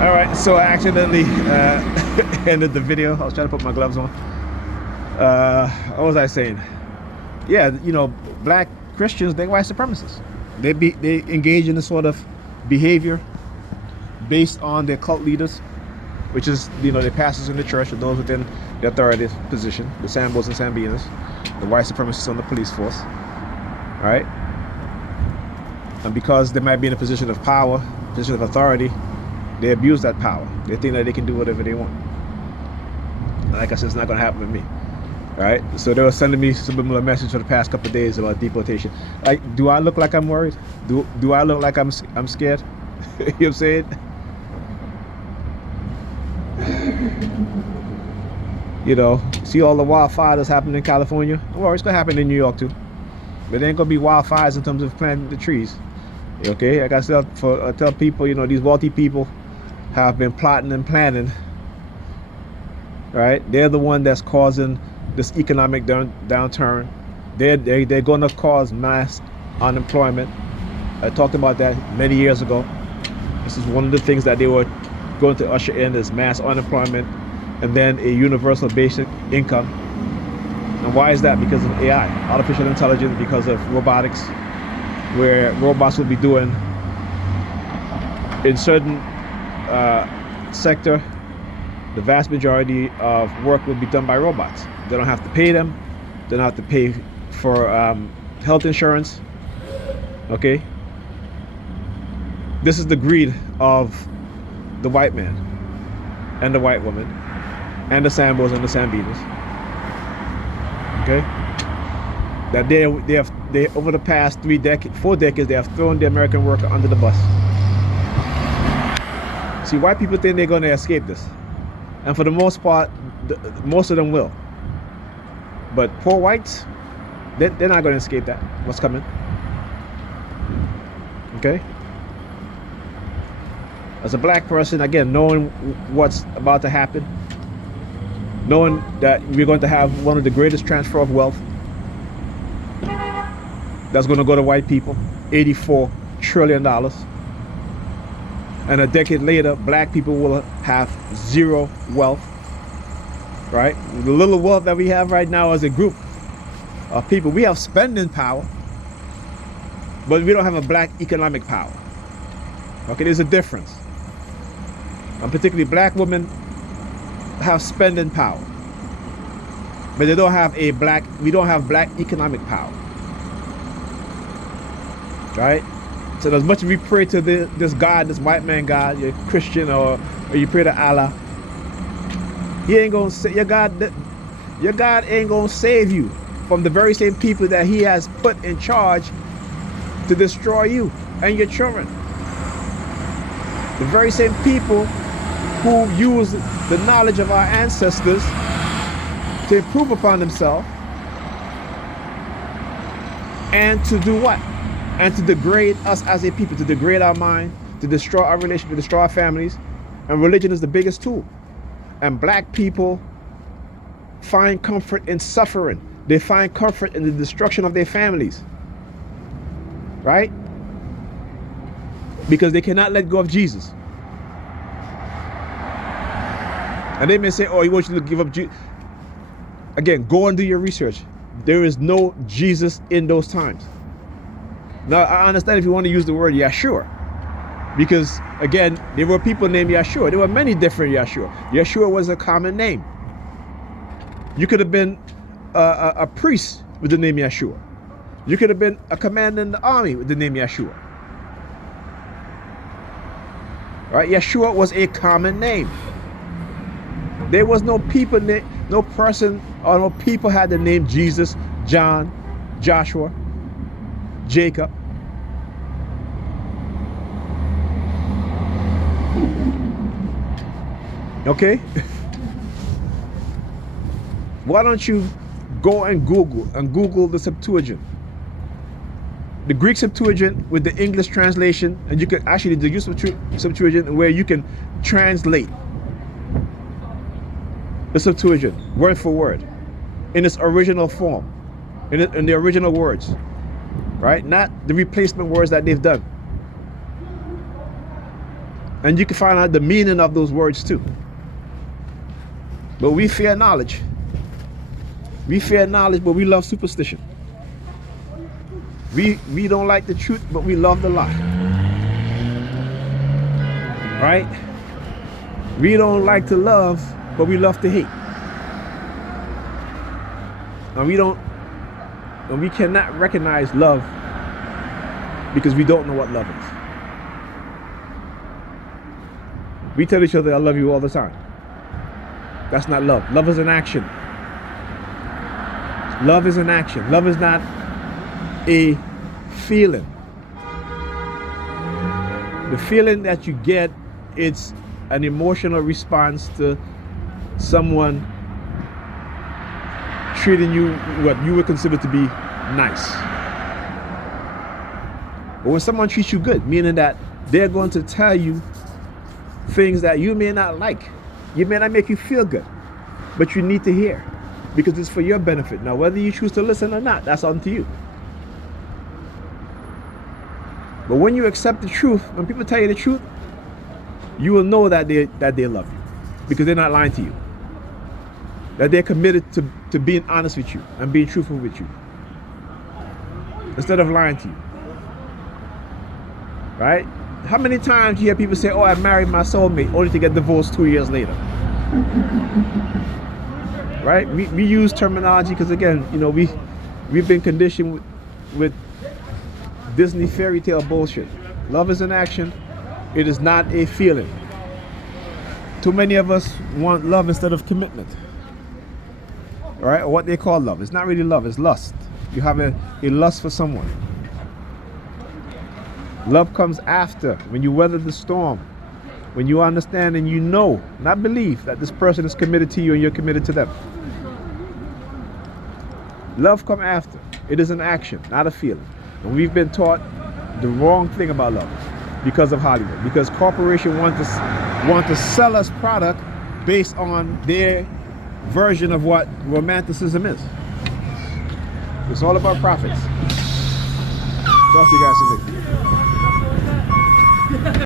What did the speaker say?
All right, so I accidentally ended the video. I was trying to put my gloves on. What was I saying? Yeah, you know, black Christians, they're white supremacists. They engage in this sort of behavior based on their cult leaders, which is, you know, the pastors in the church and those within the authority position, the Sambos and Sambinas, the white supremacists on the police force, right? And because they might be in a position of power, position of authority, they abuse that power. They think that they can do whatever they want. Like I said, it's not going to happen with me. Right? So they were sending me subliminal message for the past couple of days about deportation. Like, do I look like I'm worried? Do I look like I'm scared? You know what I'm saying? You know, see all the wildfires happening in California? Well, it's going to happen in New York too. But there ain't going to be wildfires in terms of planting the trees. Okay? Like I said, I tell people, you know, these wealthy people have been plotting and planning. Right? They're the one that's causing this economic downturn. They're going to cause mass unemployment. I talked about that many years ago. This is one of the things that they were going to usher in, is mass unemployment and then a universal basic income. And why is that? Because of AI, artificial intelligence, because of robotics, where robots will be doing in certain sector, the vast majority of work will be done by robots. They don't have to pay them. They don't have to pay for health insurance. Okay? This is the greed of the white man and the white woman and the Sambos and the Sambinas. Okay? That they over the past 4 decades, they have thrown the American worker under the bus. See, white people think they're going to escape this. And for the most part, most of them will. But poor whites, they're not going to escape that, what's coming. Okay? As a black person, again, knowing what's about to happen, knowing that we're going to have one of the greatest transfer of wealth that's going to go to white people, $84 trillion. And a decade later, black people will have zero wealth, right? The little wealth that we have right now as a group of people, we have spending power, but we don't have a black economic power. Okay, there's a difference. And particularly black women have spending power, but they don't have we don't have black economic power, right? So as much as we pray to this God, this white man God, you're Christian or you pray to Allah, He ain't gonna say your God ain't gonna save you from the very same people that He has put in charge to destroy you and your children. The very same people who use the knowledge of our ancestors to improve upon themselves and to do what? And to degrade us as a people, to degrade our mind, to destroy our relationship, to destroy our families. And religion is the biggest tool. And black people find comfort in suffering. They find comfort in the destruction of their families. Right? Because they cannot let go of Jesus. And they may say, oh, he wants you to give up Jesus. Again, go and do your research. There is no Jesus in those times. Now, I understand if you want to use the word Yeshua, because, again, there were people named Yeshua. There were many different Yeshua. Yeshua was a common name. You could have been a priest with the name Yeshua. You could have been a commander in the army with the name Yeshua. Right? Yeshua was a common name. There was no person or no people had the name Jesus, John, Joshua, Jacob. Okay? Why don't you go and Google the Septuagint? The Greek Septuagint with the English translation, and you can actually use Septuagint where you can translate the Septuagint word for word in its original form, in the original words. Right? Not the replacement words that they've done. And you can find out the meaning of those words too. But we fear knowledge. We fear knowledge, but we love superstition. We don't like the truth, but we love the lie. Right? We don't like to love, but we love to hate. And we cannot recognize love because we don't know what love is. We tell each other I love you all the time. That's not love. Love is an action. Love is an action. Love is not a feeling. The feeling that you get, it's an emotional response to someone treating you what you would consider to be nice. But when someone treats you good, meaning that they're going to tell you things that you may not like, you may not make you feel good, but you need to hear because it's for your benefit. Now, whether you choose to listen or not, that's on to you. But when you accept the truth, when people tell you the truth, you will know that they love you because they're not lying to you. That they're committed to being honest with you and being truthful with you instead of lying to you. Right? How many times do you hear people say, oh, I married my soulmate, only to get divorced 2 years later? Right? We use terminology because, again, you know, we've been conditioned with Disney fairy tale bullshit. Love is an action. It is not a feeling. Too many of us want love instead of commitment. All right? Or what they call love. It's not really love, it's lust. You have a lust for someone. Love comes after, when you weather the storm, when you understand and you know, not believe, that this person is committed to you and you're committed to them. Love comes after. It is an action, not a feeling. And we've been taught the wrong thing about love because of Hollywood, because corporations want to sell us product based on their version of what romanticism is. It's all about profits. Talk to you guys soon.